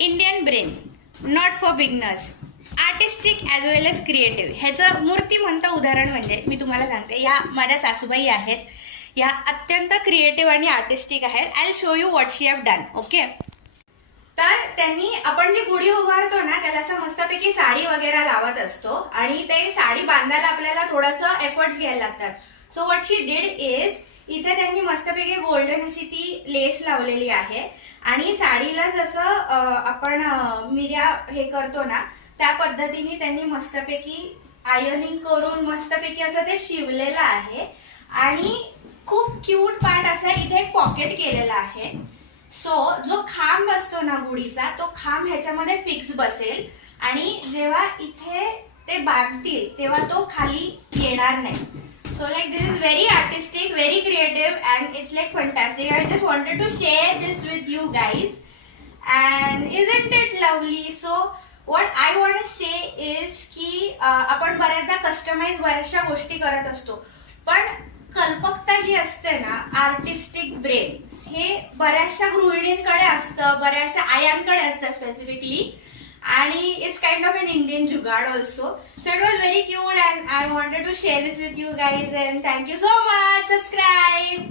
Indian brain not for beginners, artistic as well as creative. ह्याचं मूर्तिमंत उदाहरण म्हणजे मी तुम्हाला सांगते, या माझ्या सासूबाई आहेत, या अत्यंत क्रिएटिव्ह आणि आर्टिस्टिक आहेत. I will show you what she have done. Okay, तर त्यांनी आपण जी गुढी उभारतो ना त्याला असं मस्तपैकी साडी वगैरे लावत असतो आणि ते साडी बांधायला आपल्याला थोडंसं एफर्ट्स घ्यायला लागतात. So what she did is, इथे त्यांनी मस्तपैकी गोल्डन अशी ती लेस लावलेली आहे आणि साडीला जसं आपण मिऱ्या हे करतो ना त्या पद्धतीने त्यांनी मस्तपैकी आयर्निंग करून मस्तपैकी असं ते शिवलेलं आहे आणि खूप क्यूट पार्ट असा इथे एक पॉकेट केलेला आहे. सो जो खांब असतो ना गुढीचा तो खांब ह्याच्यामध्ये फिक्स बसेल आणि जेव्हा इथे ते बांधतील तेव्हा तो खाली येणार नाही. So like this is very artistic, very creative and it's like fantastic. I just wanted to share this with you guys and isn't it lovely? So what I want to say is की आपण बऱ्याचदा customise बऱ्याचशा गोष्टी करत असतो पण कल्पकता जी असते ना, आर्टिस्टिक ब्रेन हे बऱ्याचशा गृहिणींकडे असतं, बऱ्याचशा आयांकडे असतं स्पेसिफिकली आणि it's kind of an Indian jugaad also. So it was very cute and I wanted to share this with you guys and thank you so much. Subscribe.